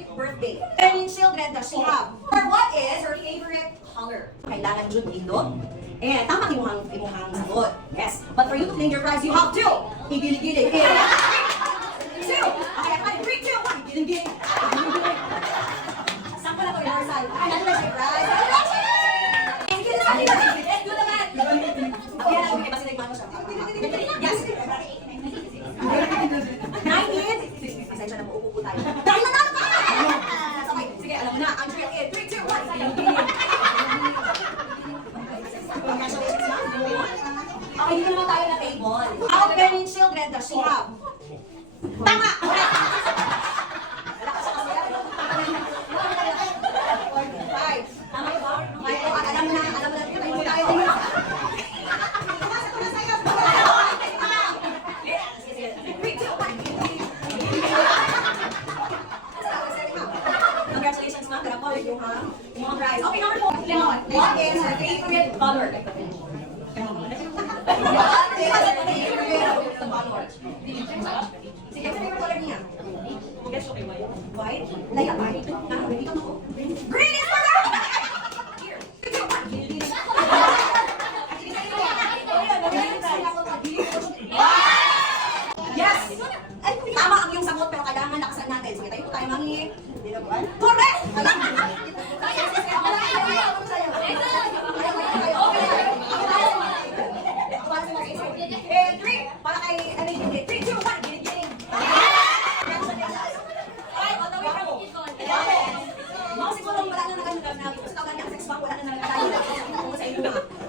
happy birthday. Any children does she have? Or what is her favorite color? Kailangan dyan ilog. Eh, tama imuhang sagot. Yes. But for you to claim your prize, you have to. Igilig-gilig. Two. Okay, 3, 2, 1. Igilig-gilig. Saan ko na ito, rehearsal? Ano na siya, prize? Thank you, Lord. Let's do naman. Ayan lang, may basilig mo siya. Yes. 9 minutes. Pasensya na po, upo tayo. Dahil nanalo ka! Okay, sige, alam mo na. Ang drill in. 3, 2, 1. Congratulations, ma'am. Okay, dito naman tayo na table. How many children does she have? Tama! Wala ka sa kasi. 45. Tama ba? Okay, alam mo na dito tayo dito. Congratulations, ma'am. Kaya po, yung prize. Okay, number 4. What is her favorite color? Sige, sa favorite color niya? White? Laya, white. Dito mo. Green is correct! Here. Yes! Tama ang iyong sagot, pero kailangan lakasan natin. Sige, tayo po tayo mangi. Correct! Three, para kay, 3, 2, 1, giling-giling. Ay, on the way from Mga siguro wala na nagano na, kasi tawag niya, sex bomb, wala na nagano. Sa inyo na.